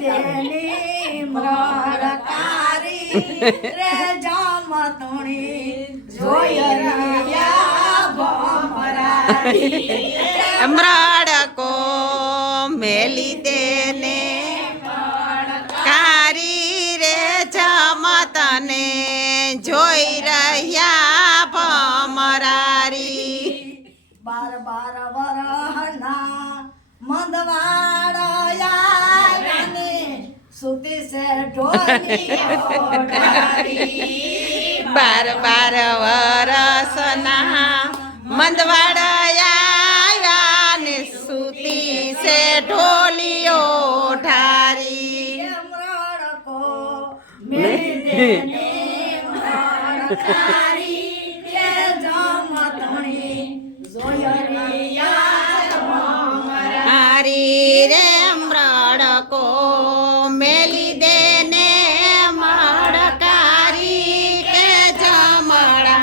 દેની મરકારી રે જામતણી જોઈ રહ્યા ભમરારી અમરાડકો મેલી દેને કારી રે જમતને જોઈ રહ્યા ભમરારી બાર બાર વરહના મંદવાડયાને સુતી સે ઢોલી ઓઢારી બાર બાર વરસના મંદવાડયા ને સુતી છે ઢોલીઓ ઠારી રડકો મેલી દેને મરકારી રે જામતણી જોઈ રહ્યા હારી રે રડકો મેલી દેને મડકારી કે જમડા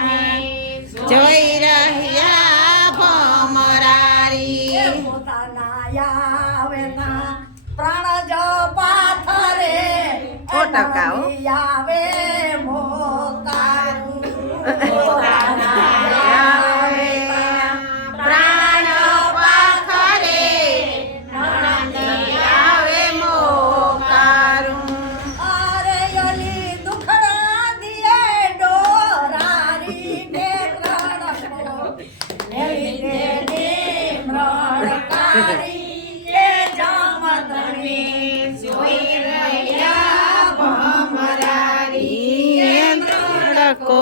જોઈ રહ્યા ભમરારી પોતાના આવેના પ્રાણ જો પાથરે ટકાઓ. આવે મોકારું પોતાના આવે પ્રાણ પાખરે આવે મોકારું અરે ઓલી દુખડા દિયે ડોરારી ને રડકો મેલી દેને મરકારી કે જામતણી જોઈ રહ્યા ભમરારી રડકો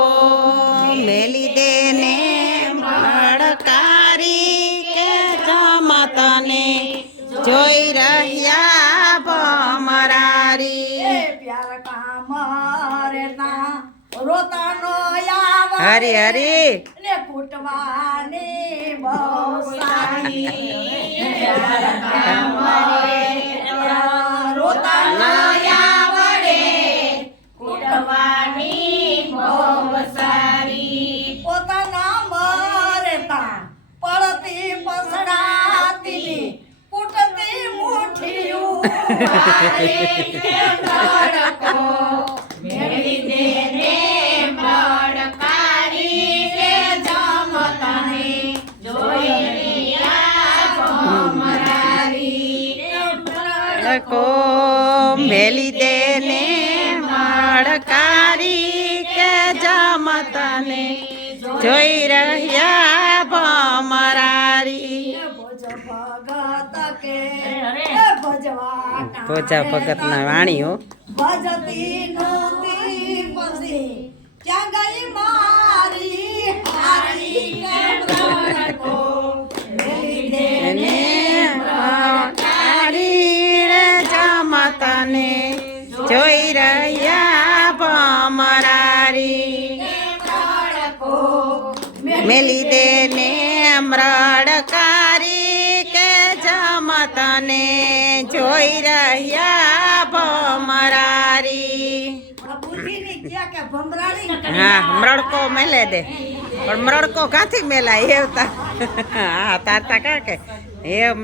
મેલી દેને મડકારી કે જમતને જોઈ રહ્યા ભમરારી એ પ્યાર કામ રેતા રોતાનો આવે હરી હરી ને ફૂટવાની બહુ સારી પ્યાર કામ રેતા રોતાનો આવડે ફૂટવાની બહુ સારી પોતાના મરતા પડતી પસડાતી કૂટતી મુઠ્ઠીયું રડકો મેલી દેને મડકારી રે જામતણી જોઈ રહ્યા ભમરારી રડકો મેલી દેને મડકારી કે જમતને જોઈ રહ્યા ભમરારી ભોજ ભગત કે ભજવા ભોજા ભગતના વાણીઓ ભજતી નોતી પછી ક્યાં ગઈ મારી હારી કે રડકો મેલી દેને મડકારી રે જમતને જોઈ રહ્યા ભમરારી રડકો મેલી દેને મડકારી કે જમતને જોઈ રહ્યા ભમરારી બુદ્ધિની ક્યાં કે ભમરાડી હા મરડકો મેલે દે પણ મરડકો કાથી મેલાય એવતા હા તારતા કા કે એ